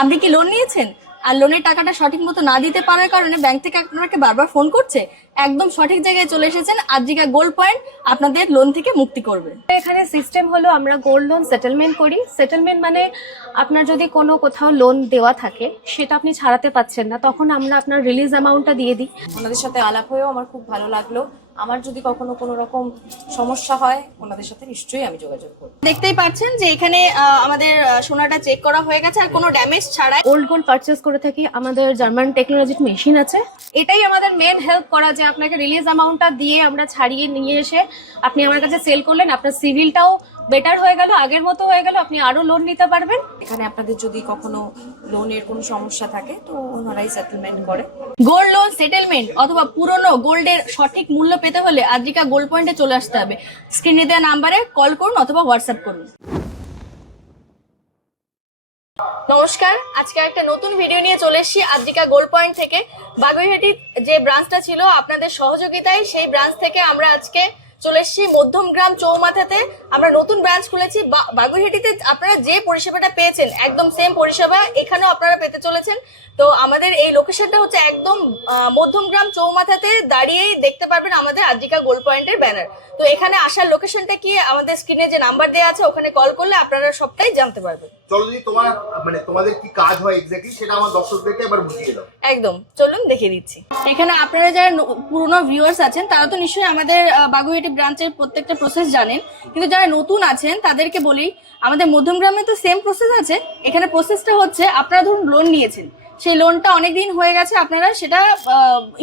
আপনি কি লোন নিয়েছেন আর লোনের টাকাটা সঠিক মতো না দিতে পারার কারণে ব্যাংক থেকে আপনাকে বারবার ফোন করছে? একদম সঠিক জায়গায় চলে এসেছেন। আদ্রিকা গোল্ড পয়েন্ট আপনাদের লোন থেকে মুক্তি করবে। এখানে সিস্টেম হলো আমরা গোল্ড লোন সেটেলমেন্ট করি। সেটেলমেন্ট মানে আপনার যদি কোথাও লোন দেওয়া থাকে সেটা আপনি ছাড়াতে পাচ্ছেন না, তখন আমরা আপনার রিলিজ অ্যামাউন্টটা দিয়ে দিই। ওনাদের সাথে আলাপ হয়েও আমার খুব ভালো লাগলো। আমার যদি কখনো কোনো রকম সমস্যা হয় ওনাদের সাথে নিশ্চয়ই আমি যোগাযোগ করব। দেখতেই পাচ্ছেন যে এখানে আমাদের সোনাটা চেক করা হয়ে গেছে আর কোনো ড্যামেজ ছাড়াই। ওল্ড গোল্ড পারচেস করে থাকি, আমাদের জার্মান টেকনোলজির মেশিন আছে। এটাই আমাদের মেন হেল্প করা, যে আপনাকে রিলিজ অ্যামাউন্টটা দিয়ে আমরা ছাড়িয়ে নিয়ে এসে আপনি আমার কাছে সেল করলেন, আপনার সিভিলটাও বেটার হয়ে গেল, আগের মতো হয়ে গেল, আপনি আরো লোন নিতে পারবেন। এখানে আপনাদের যদি কখনো লোনের কোনো সমস্যা থাকে তো ওনারাই সেটেলমেন্ট করে। গোল্ড লোন সেটেলমেন্ট অথবা পুরনো গোল্ডের সঠিক মূল্য পেতে হলে আদ্রিকা গোল্ড পয়েন্টে চলে আসতে হবে। স্ক্রিনে দেওয়া নাম্বারে কল করুন অথবা হোয়াটসঅ্যাপ করুন। নমস্কার, আজকে একটা নতুন ভিডিও নিয়ে চলে এসেছি আদ্রিকা গোল্ড পয়েন্ট থেকে। বাগুইহাটির যে ব্রাঞ্চটা ছিল আপনাদের সহযোগিতায়, সেই ব্রাঞ্চ থেকে আমরা আজকে চলে এসেছি মধ্যমগ্রাম চৌমাথাতে। আমরা নতুন ব্রাঞ্চ খুলেছি। বাগুইহাটিতে আপনারা যে পরিষেবাটা পেয়েছেন একদম সেম পরিষেবা এখানেও আপনারা পেতে চলেছেন। তো আমাদের এই লোকেশনটা হচ্ছে একদম মধ্যমগ্রাম চৌমাথাতে দাঁড়িয়েই দেখতে পারবেন আমাদের আদ্রিকা গোল্ড পয়েন্টের ব্যানার। তো এখানে আসার লোকেশনটা কি আমাদের স্ক্রিনে যে নাম্বার দেওয়া আছে ওখানে কল করলে আপনারা সবটাই জানতে পারবেন। চলো যদি তোমাদের কি কাজ হয় এক্স্যাক্টলি সেটা আমার দর্শকদেরকে এবার বুঝিয়ে দাও। একদম, চলুন দেখিয়ে দিচ্ছি। এখানে আপনারা যারা পুরনো ভিউয়ার্স আছেন তারা তো নিশ্চয়ই আমাদের বাগুইহাটি ব্রাঞ্চের প্রত্যেকটা প্রসেস জানেন, কিন্তু যারা নতুন আছেন তাদেরকে বলি আমাদের মধ্যমগ্রামে তো সেম প্রসেস আছে। এখানে প্রসেসটা হচ্ছে আপনারা ধরুন লোন নিয়েছেন, সেই লোনটা অনেকদিন হয়ে গেছে, আপনারা সেটা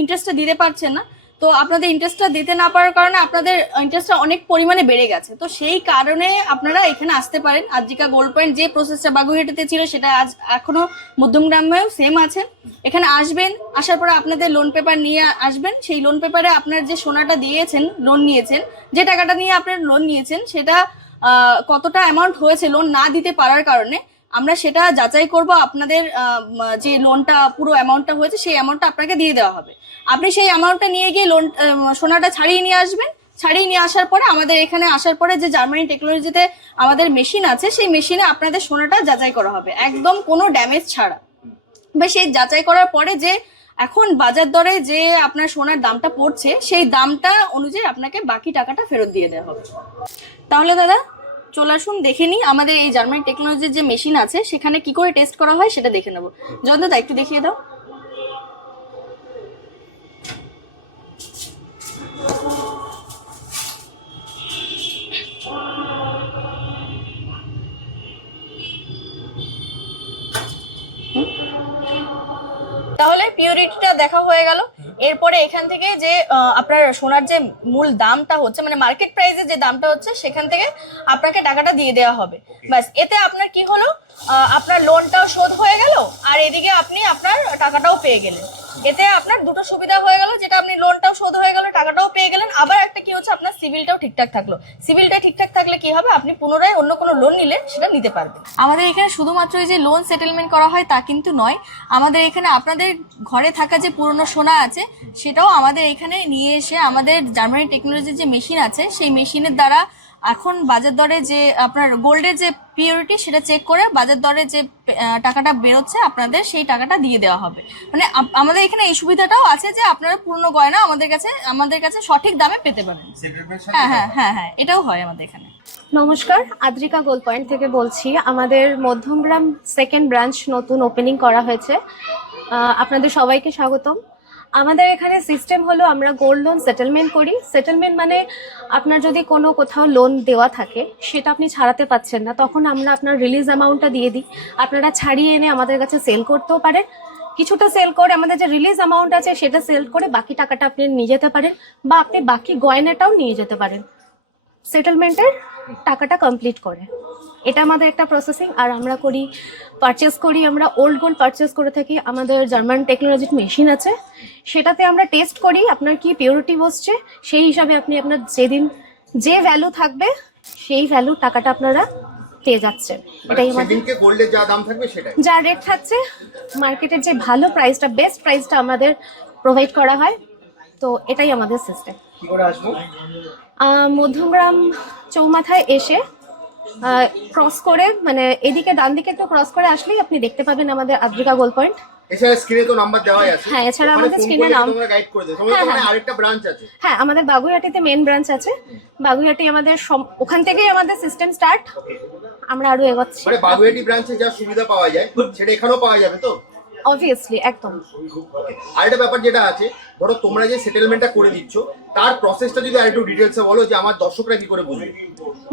ইন্টারেস্টটা দিতে পারছেন না। তো আপনাদের ইন্টারেস্টটা দিতে না পারার কারণে আপনাদের ইন্টারেস্টটা অনেক পরিমাণে বেড়ে গেছে। তো সেই কারণে আপনারা এখানে আসতে পারেন। আদ্রিকা গোল্ড পয়েন্ট যে প্রসেসটা বাগুইহাটিতে ছিল সেটা এখনো মধ্যমগ্রামেও সেম আছে। এখানে আসবেন, আসার পরে আপনাদের লোন পেপার নিয়ে আসবেন। সেই লোন পেপারে আপনার যে সোনাটা দিয়েছেন, লোন নিয়েছেন, যে টাকাটা নিয়ে আপনার লোন নিয়েছেন সেটা কতটা অ্যামাউন্ট হয়েছে লোন না দিতে পারার কারণে, আমরা সেটা যাচাই করব। আপনাদের যে লোনটা পুরো অ্যামাউন্টটা হয়েছে সেই অ্যামাউন্টটা আপনাকে দিয়ে দেওয়া হবে। আপনি সেই অ্যামাউন্টটা নিয়ে গিয়ে লোন সোনাটা ছাড়িয়ে নিয়ে আসবেন। ছাড়িয়ে নিয়ে আসার পরে আমাদের এখানে আসার পরে যে জার্মানি টেকনোলজিতে আমাদের মেশিন আছে সেই মেশিনে আপনাদের সোনাটা যাচাই করা হবে একদম কোনো ড্যামেজ ছাড়া। বা সেই যাচাই করার পরে যে এখন বাজার দরে যে আপনার সোনার দামটা পড়ছে সেই দামটা অনুযায়ী আপনাকে বাকি টাকাটা ফেরত দিয়ে দেওয়া হবে। তাহলে দাদা চলে আসুন, দেখে নিই আমাদের এই জার্মানি টেকনোলজির যে মেশিন আছে সেখানে কি করে টেস্ট করা হয় সেটা দেখে নেবো। জন দাদা একটু দেখিয়ে দাও। তাহলে পিউরিটিটা দেখা হয়ে গেল। এরপরে এখান থেকে যে আপনার সোনার যে মূল দামটা হচ্ছে, মানে মার্কেট প্রাইসে যে দামটা হচ্ছে, সেখান থেকে আপনাকে টাকাটা দিয়ে দেওয়া হবে। ব্যাস, এতে আপনার কি হলো, আপনার লোনটাও শোধ হয়ে গেল আর এদিকে আপনি আপনার টাকাটাও পেয়ে গেলেন। এতে আপনার দুটো সুবিধা হয়ে গেল, যেটা আপনি লোনটাও শোধ হয়ে গেল, টাকাটাও পেয়ে গেলেন। আবার একটা কি হচ্ছে, আপনার সিভিলটাও ঠিকঠাক থাকলো। সিভিলটা ঠিকঠাক থাকলে কি হবে, আপনি পুনরায় অন্য কোনো লোন নিলে সেটা নিতে পারবেন। আমাদের এখানে শুধুমাত্র যে লোন সেটেলমেন্ট করা হয় তা কিন্তু নয়, আমাদের এখানে আপনাদের ঘরে থাকা যে পুরনো সোনা আছে সেটাও আমাদের এখানে নিয়ে এসে আমাদের জার্মানি টেকনোলজির যে মেশিন আছে সেই মেশিনের দ্বারা এখন বাজার দরে যে আপনার গোল্ডের যে পিউরিটি সেটা চেক করে বাজার দরে যে টাকাটা বেরোচ্ছে আপনাদের সেই টাকাটা দিয়ে দেওয়া হবে। মানে আমাদের এখানে এই সুবিধাটাও আছে যে আপনারা পুরনো গয়না আমাদের কাছে সঠিক দামে পেতে পারেন। হ্যাঁ হ্যাঁ হ্যাঁ হ্যাঁ, এটাও হয় আমাদের এখানে। নমস্কার, আদ্রিকা গোল্ড পয়েন্ট থেকে বলছি। আমাদের মধ্যমগ্রাম সেকেন্ড ব্রাঞ্চ নতুন ওপেনিং করা হয়েছে। আপনাদের সবাইকে স্বাগতম। আমাদের এখানে সিস্টেম হলো আমরা গোল্ড লোন সেটেলমেন্ট করি। সেটেলমেন্ট মানে আপনার যদি কোথাও লোন দেওয়া থাকে সেটা আপনি ছাড়াতে পাচ্ছেন না, তখন আমরা আপনার রিলিজ অ্যামাউন্টটা দিয়ে দিই। আপনারা ছাড়িয়ে এনে আমাদের কাছে সেল করতেও পারেন, কিছুটা সেল করে আমাদের যে রিলিজ অ্যামাউন্ট আছে সেটা সেল করে বাকি টাকাটা আপনি নিয়ে যেতে পারেন, বা আপনি বাকি গয়নাটাও নিয়ে যেতে পারেন সেটেলমেন্টের টাকাটা কমপ্লিট করে। এটা আমাদের একটা প্রসেসিং। আর আমরা পারচেস করি, আমরা ওল্ড গোল্ড পারচেস করে থাকি। আমাদের জার্মান টেকনোলজির মেশিন আছে, সেটাতে আমরা টেস্ট করি আপনার কি পিউরিটি বসছে, সেই হিসাবে আপনি আপনার যেদিন যে ভ্যালু থাকবে সেই ভ্যালু টাকাটা আপনারা পেয়ে যাচ্ছেন। এটাই আমাদের গোল্ডের যা দাম থাকবে সেটাই, যা রেট থাকছে মার্কেটের যে ভালো প্রাইসটা, বেস্ট প্রাইসটা আমাদের প্রোভাইড করা হয়। তো এটাই আমাদের সিস্টেম। কি করে আসবো? মধ্যমগ্রাম চৌমাথায় এসে ক্রস করে মানে এদিকে ডান দিকে একটু ক্রস করে আসলেই আপনি দেখতে পাবেন আমাদের আদ্রিকা গোল পয়েন্ট। এছাড়া স্ক্রিনে তো নাম্বার দেওয়াই আছে। হ্যাঁ, এছাড়া ওখানে আমাদের ফোন স্ক্রিনে করলে নাম তোমরা গাইড করে দেবে। তোমাদের ওখানে আরেকটা ব্রাঞ্চ আছে। হ্যাঁ, আমাদের বাগুইহাটিতে মেন ব্রাঞ্চ আছে। বাগুইহাটি আমাদের ওখান থেকেই আমাদের সিস্টেম স্টার্ট, আমরা আরো এগোচ্ছি। মানে বাগুইহাটি ব্রাঞ্চে যা সুবিধা পাওয়া যায় সেটা এখানেও পাওয়া যাবে তো? অবভিয়াসলি, একদম। আরেকটা ব্যাপার যেটা আছে, ধরো তোমরা যে সেটেলমেন্টটা করে দিচ্ছ তার প্রসেসটা যদি আরেকটু ডিটেলসে বলো, যে আমার দর্শকরা কি করে বুঝবে।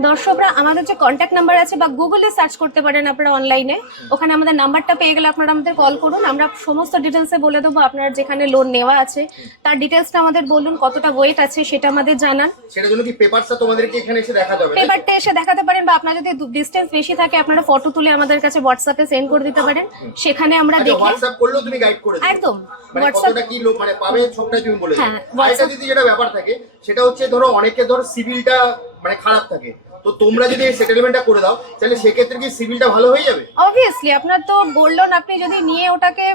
দর্শকরা আমাদের যে কন্ট্যাক্ট নাম্বার আছে বা গুগলে সার্চ করতে পারেন আপনারা অনলাইনে, ওখানে আমাদের নাম্বারটা পেয়ে গেলে আপনারা আমাদের কল করুন, আমরা সমস্ত ডিটেলসে বলে দেবো। আপনার যেখানে লোন নেওয়া আছে তার ডিটেলসটা আমাদের বলুন, কতটা ওয়েট আছে সেটা আমাদের জানান। সেটার জন্য কি পেপারসটা তোমাদেরকে এখানে এসে দেখা যাবে? পেপারটা এসে দেখাতে পারেন, বা আপনার যদি ডিসটেন্স বেশি থাকে আপনারা ফটো তুলে আমাদের কাছে হোয়াটসঅ্যাপে সেন্ড করে দিতে পারেন, সেখানে আমরা দেখে হোয়াটসঅ্যাপ করলেও তুমি গাইড করে দেবে? একদম। মানে হোয়াটসঅ্যাপ কতটা কি লোক মানে পাবে সবটাই তুমি বলে দেবে। হ্যাঁ, আরেকটা যদি যেটা ব্যাপার থাকে সেটা হচ্ছে, ধরো অনেকে ধরো সিভিলটা মানে খারাপ থাকে, তো তোমরা যদি এই সেটেলমেন্টটা করে দাও তাহলে সেক্ষেত্রে কি সিভিলটা ভালো হয়ে যাবে? অবভিয়াসলি, আপনার তো গোল্ড লোন আপনি যদি নিয়ে ওটাকে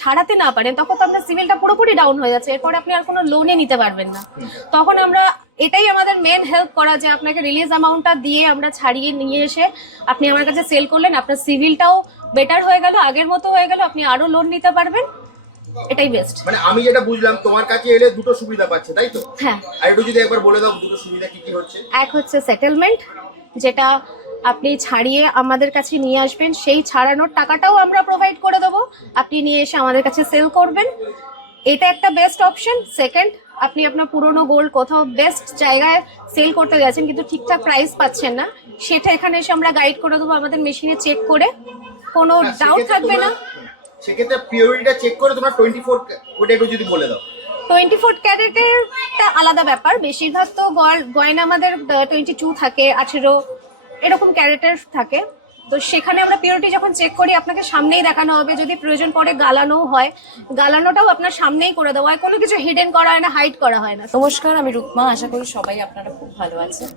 ছাড়াতে না পারেন তখন তো আপনার সিভিলটা পুরোপুরি ডাউন হয়ে যাচ্ছে, এরপরে আপনি আর কোনো লোনে নিতে পারবেন না। তখন আমরা এটাই আমাদের মেন হেল্প করা, যে আপনাকে রিলিজ অ্যামাউন্টটা দিয়ে আমরা ছাড়িয়ে নিয়ে এসে আপনি আমার কাছে সেল করলেন, আপনার সিভিলটাও বেটার হয়ে গেল, আগের মতো হয়ে গেল, আপনি আরো লোন নিতে পারবেন, এটাই বেস্ট। মানে আমি যেটা বুঝলাম তোমার কাছে এলে দুটো সুবিধা পাচ্ছে, তাই তো? হ্যাঁ। আর একটু যদি একবার বলে দাও দুটো সুবিধা কি কি হচ্ছে। এক হচ্ছে সেটেলমেন্ট, যেটা আপনি ছাড়িয়ে আমাদের কাছে নিয়ে আসবেন, সেই ছাড়ানোর টাকাটাও আমরা প্রোভাইড করে দেবো, আপনি নিয়ে এসে আমাদের কাছে সেল করবেন, এটা একটা বেস্ট অপশন। সেকেন্ড, আপনি আপনার পুরনো গোল্ড কোথাও বেস্ট জায়গায় সেল করতে যাচ্ছেন কিন্তু ঠিকঠাক প্রাইস পাচ্ছেন না, সেটা এখানে এসে আমরা গাইড করে দেবো, আমাদের মেশিনে চেক করে, কোনো ডাউট থাকবে না। সেক্ষেত্রে পিওরিটিটা চেক করে তোমরা 24 ওটা একটু যদি বলে দাও। 24 ক্যারেটেরটা আলাদা ব্যাপার, বেশিরভাগ তো গয়না আমাদের 22 থাকে, 18 এরকম ক্যারেটের থাকে, তো সেখানে আমরা পিওরিটি যখন চেক করি আপনাকে সামনেই দেখানো হবে, যদি প্রয়োজন পড়ে গালানো হয় গালানোটাও আপনার সামনেই করে দেওয়া হয়, কোনো কিছু হিডেন করা হয় না, হাইড করা হয় না। নমস্কার, আমি রুকমা, আশা করি সবাই আপনারা খুব ভালো আছেন।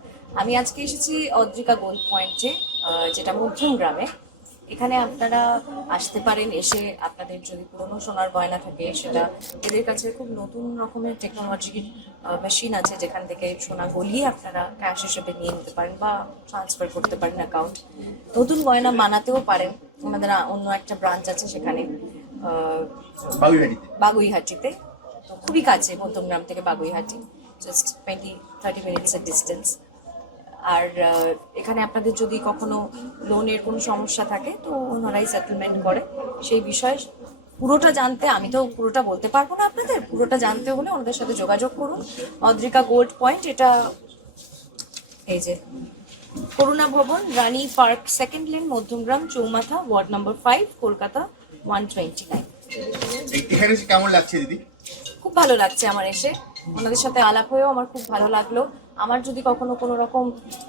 আমি আজকে এসেছি অদ্রিকা গোল্ড পয়েন্টে, যেটা মধ্যম গ্রামে। এখানে আপনারা আসতে পারেন, এসে আপনাদের যদি পুরনো সোনার গয়না থাকে সেটা, এদের কাছে খুব নতুন রকমের টেকনোলজির মেশিন আছে যেখান থেকে সোনা গলিয়ে আপনারা ক্যাশ হিসেবে নিয়ে নিতে পারেন বা ট্রান্সফার করতে পারেন অ্যাকাউন্ট। নতুন গয়না বানাতেও পারেন। আমাদের অন্য একটা ব্রাঞ্চ আছে সেখানে বাগুইহাটিতে, তো খুবই কাছে মধ্যমগ্রাম থেকে বাগুইহাটি, জাস্ট 20-30 মিনিটসের ডিস্টেন্স। আর এখানে আপনাদের যদি কখনো লোনের কোনো সমস্যা থাকে তো ওনারাই সেটেলমেন্ট করে। সেই বিষয়ে পুরোটা জানতে, আমি তো পুরোটা বলতে পারবো না আপনাদের, পুরোটা জানতে হলে ওনাদের সাথে যোগাযোগ করুন। অদ্রিকা গোল্ড পয়েন্ট, এটা এই যে Karuna Bhavan, Rani park, second lane, Madhyamgram, Chowmatha, ward number 5, Kolkata 129। এখানে এসে কেমন লাগছে দিদি? খুব ভালো লাগছে আমার এসে, ওনাদের সাথে আলাপ হয়েও আমার খুব ভালো লাগলো। আমার যদি কখনো কোনো রকম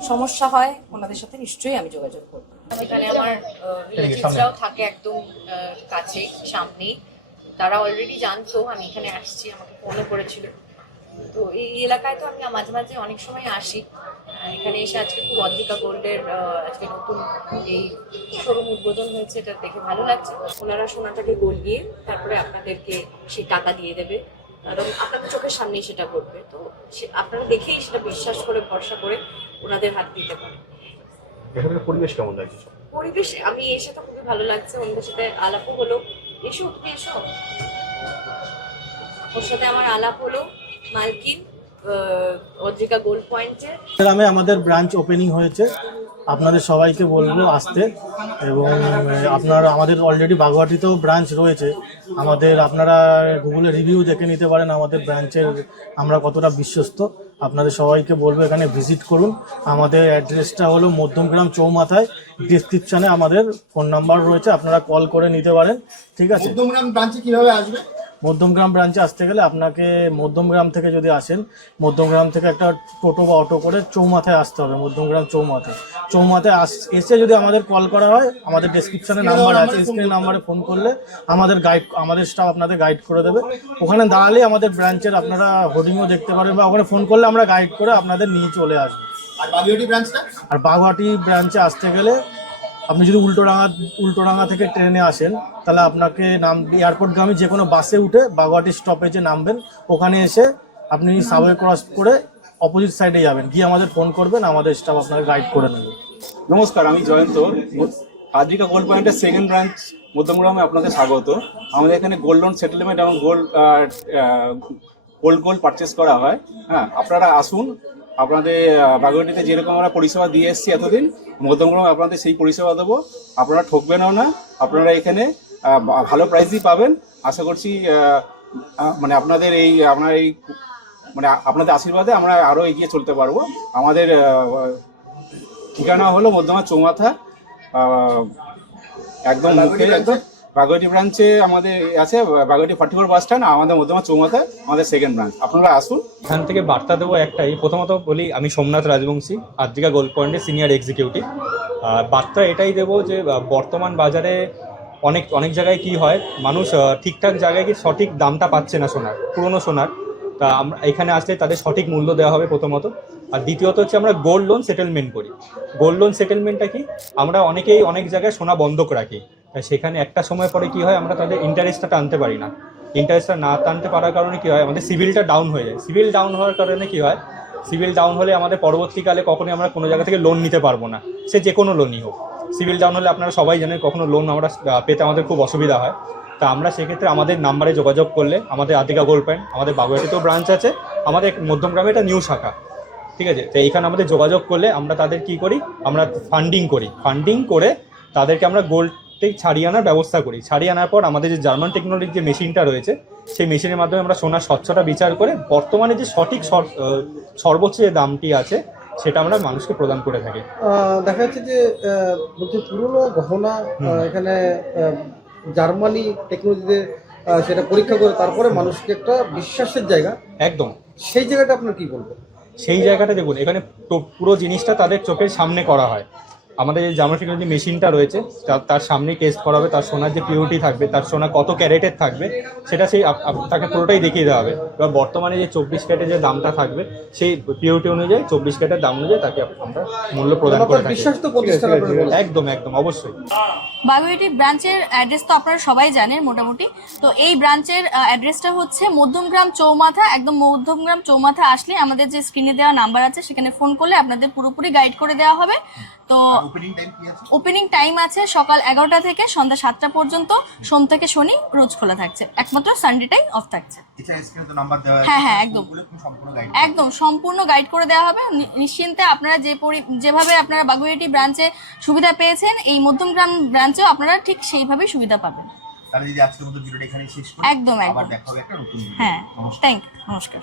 সমস্যা হয় ওনাদের সাথে নিশ্চয়ই আমি যোগাযোগ করবো। এখানে আমার রিলেটিভসরাও থাকে একদম কাছে সামনেই, তারা অলরেডি জানতো আমি এখানে আসছি, আমাকে ফোনও করেছিল। তো এই এলাকায় তো আমি মাঝে মাঝে অনেক সময় আসি, এখানে এসে আজকে খুব অদ্রিকা গোল্ডের আজকে নতুন এই শোরুম উদ্বোধন হয়েছে, এটা দেখে ভালো লাগছে। ওনারা সোনাটাকে গলিয়ে তারপরে আপনাদেরকে সেই টাকা দিয়ে দেবে, কারণ আপনাদের চোখের সামনেই সেটা করবে, তো আপনারা দেখেই সেটা বিশ্বাস করে ভরসা করে ওনাদের হাত দিতে পারেন। এখানের পরিবেশ কেমন লাগছে? পরিবেশ আমি এসে তো খুবই ভালো লাগছে, ওনাদের সাথে আলাপও হলো। এসো, তুমি এসো, ওর সাথে আমার আলাপ হলো। মালকিন অদ্রিকা গোল্ড পয়েন্টে গ্রামে আমাদের ব্রাঞ্চ ওপেনিং হয়েছে, আপনাদের সবাইকে বলবো আসতে, এবং আপনারা আমাদের অলরেডি বাগুইহাটিতেও ব্রাঞ্চ রয়েছে, আপনারা গুগলে রিভিউ দেখে নিতে পারেন আমাদের ব্রাঞ্চের আমরা কতটা বিশ্বস্ত। আপনাদের সবাইকে বলবো এখানে ভিজিট করুন। আমাদের অ্যাড্রেসটা হলো মধ্যমগ্রাম চৌমাথায়, ডিসক্রিপশানে আমাদের ফোন নাম্বার রয়েছে, আপনারা কল করে নিতে পারেন। ঠিক আছে? মধ্যমগ্রাম ব্রাঞ্চে কিভাবে আসবে? মধ্যমগ্রাম ব্রাঞ্চে আসতে গেলে আপনাকে মধ্যমগ্রাম থেকে যদি আসেন, মধ্যমগ্রাম থেকে একটা টোটো বা অটো করে চৌমাথায় আসতে হবে, মধ্যমগ্রাম চৌমাথায় এসে যদি আমাদের কল করা হয়, আমাদের ডেসক্রিপশনে নাম্বার আছে, স্ক্রিনে নাম্বারে ফোন করলে আমাদের স্টাফ আপনাদের গাইড করে দেবে। ওখানে দাঁড়ালেই আমাদের ব্রাঞ্চের আপনারা হোর্ডিংও দেখতে পারেন, বা ওখানে ফোন করলে আমরা গাইড করে আপনাদের নিয়ে চলে আসবো। আর বাগুইহাটি ব্রাঞ্চে আসতে গেলে আপনি যদি উল্টোডাঙ্গা থেকে ট্রেনে আসেন তাহলে আপনাকে এয়ারপোর্টগামী যে কোনো বাসে উঠে বাগুইহাটি স্টপেজে নামবেন, ওখানে এসে আপনি সাবওয়ে ক্রস করে অপোজিট সাইডে যাবেন, গিয়ে আমাদের ফোন করবেন, আমাদের স্টাফ আপনাকে গাইড করে নেবে। নমস্কার, আমি জয়ন্ত। আদ্রিকা গোল্ড পয়েন্টের সেকেন্ড ব্রাঞ্চ মধ্যমগ্রামে আপনাদের স্বাগত। আমাদের এখানে গোল্ড লোন সেটেলমেন্ট এবং গোল্ড পারচেস করা হয়। হ্যাঁ, আপনারা আসুন। আপনাদের বাগুইআটিতে যেরকম আমরা পরিষেবা দিয়ে এসেছি এতদিন, মধ্যমগ্রামে আপনাদের সেই পরিষেবা দেবো। আপনারা ঠকবেনও না। আপনারা এখানে ভালো প্রাইসই পাবেন। আশা করছি মানে আপনাদের আশীর্বাদে আমরা আরও এগিয়ে চলতে পারবো। আমাদের ঠিকানা হলো মধ্যমা চৌমাথা, একদম মুখে একদম বাগুইআটি ব্রাঞ্চে আমাদের আছে, বাগুইআটি 44 বাস স্ট্যান্ড, আমাদের মধ্যমা চৌমাথা আমাদের সেকেন্ড ব্রাঞ্চ। আপনারা আসুন। এখান থেকে বার্তা দেবো একটাই। প্রথমত বলি, আমি সোমনাথ রাজবংশী, আদ্রিকা গোল্ড পয়েন্টের সিনিয়র এক্সিকিউটিভ। বার্তা এটাই দেবো যে বর্তমান বাজারে অনেক জায়গায় কি হয়, মানুষ ঠিকঠাক জায়গায় কি সঠিক দামটা পাচ্ছে না সোনার, পুরনো সোনার। তা আমরা এখানে আসলে তাদের সঠিক মূল্য দেওয়া হবে প্রথমত। আর দ্বিতীয়ত হচ্ছে আমরা গোল্ড লোন সেটেলমেন্ট করি। গোল্ড লোন সেটেলমেন্টটা কি, আমরা অনেকেই অনেক জায়গায় সোনা বন্ধক রাখি, সেখানে একটা সময় পরে কি হয়, আমরা তাদের ইন্টারেস্টটা টানতে পারি না। ইন্টারেস্টটা না টানতে পারার কারণে কি হয়, আমাদের সিভিলটা ডাউন হয়ে যায়। সিভিল ডাউন হওয়ার কারণে কি হয়, সিভিল ডাউন হলে আমাদের পরবর্তীকালে কখনোই আমরা কোনো জায়গা থেকে লোন নিতে পারবো না, সে যে কোনো লোনই হোক। সিভিল ডাউন হলে আপনারা সবাই জানেন কখনো লোন আমরা পেতে আমাদের খুব অসুবিধা হয়। তা আমরা সেক্ষেত্রে আমাদের নাম্বারে যোগাযোগ করলে, আমাদের আদ্রিকা গোল্ড পয়েন্ট, আমাদের বাগুইআটিতেও ব্রাঞ্চ আছে, আমাদের মধ্যমগ্রামে এটা নিউ শাখা, ঠিক আছে। তো এইখানে আমাদের যোগাযোগ করলে আমরা তাদের কি করি, আমরা ফান্ডিং করে তাদেরকে আমরা গোল্ড ছাড়িয়ে আনার ব্যবস্থা করি। ছাড়িয়ে আনার পর আমাদের যে জার্মান টেকনোলজির যে মেশিনটা রয়েছে, সেই মেশিনের মাধ্যমে আমরা সোনার স্বচ্ছতা বিচার করে বর্তমানে যে সঠিক সর্বোচ্চ যে দামটি আছে সেটা আমরা মানুষকে প্রদান করে থাকি। দেখা যাচ্ছে যে বলছে পুরনো গহনা এখানে জার্মানি টেকনোলজিতে সেটা পরীক্ষা করে তারপরে মানুষকে একটা বিশ্বাসের জায়গা, একদম সেই জায়গাটা আপনার কি বলবেন? সেই জায়গাটা দেখুন, এখানে পুরো জিনিসটা তাদের চোখের সামনে করা হয়। আমাদের যে জার্মান টেকনোলজি মেশিনটা রয়েছে তার সামনেই টেস্ট করা হবে, তার সোনার যে পিউরিটি থাকবে, তার সোনা কত ক্যারেটের থাকবে, সেটা সেই তাকে পুরোটাই দেখিয়ে দেওয়া হবে। এবার বর্তমানে যে 24 ক্যারেটের যে দামটা থাকবে, সেই পিউরিটি অনুযায়ী 24 ক্যারেটের দাম অনুযায়ী তাকে আমরা মূল্য প্রদান করে থাকি। একদম অবশ্যই। বাগুইআটি ব্রাঞ্চের অ্যাড্রেস তো আপনারা সবাই জানেন মোটামুটি। তো এই ব্রাঞ্চের অ্যাড্রেসটা হচ্ছে মধ্যমগ্রাম চৌমাথা। একদম মধ্যমগ্রাম চৌমাথা আসলে আমাদের যে স্ক্রিনে দেওয়া নাম্বার আছে সেখানে ফোন করলে আপনাদের পুরোপুরি গাইড করে দেওয়া হবে। তো ওপেনিং টাইম আছে সকাল 11টা থেকে সন্ধ্যা 7টা পর্যন্ত, সোম থেকে শনি রোজ খোলা থাকছে, একমাত্র সানডেটাই অফ থাকছে। হ্যাঁ, একদম সম্পূর্ণ গাইড করে দেওয়া হবে। নিশ্চিন্তে আপনারা যেভাবে আপনারা বাগুইআটি ব্রাঞ্চে সুবিধা পেয়েছেন, এই মধ্যমগ্রাম ব্রাঞ্চেও আপনারা ঠিক সেইভাবেই সুবিধা পাবেন। একদম। হ্যাঁ, থ্যাংক ইউ, নমস্কার।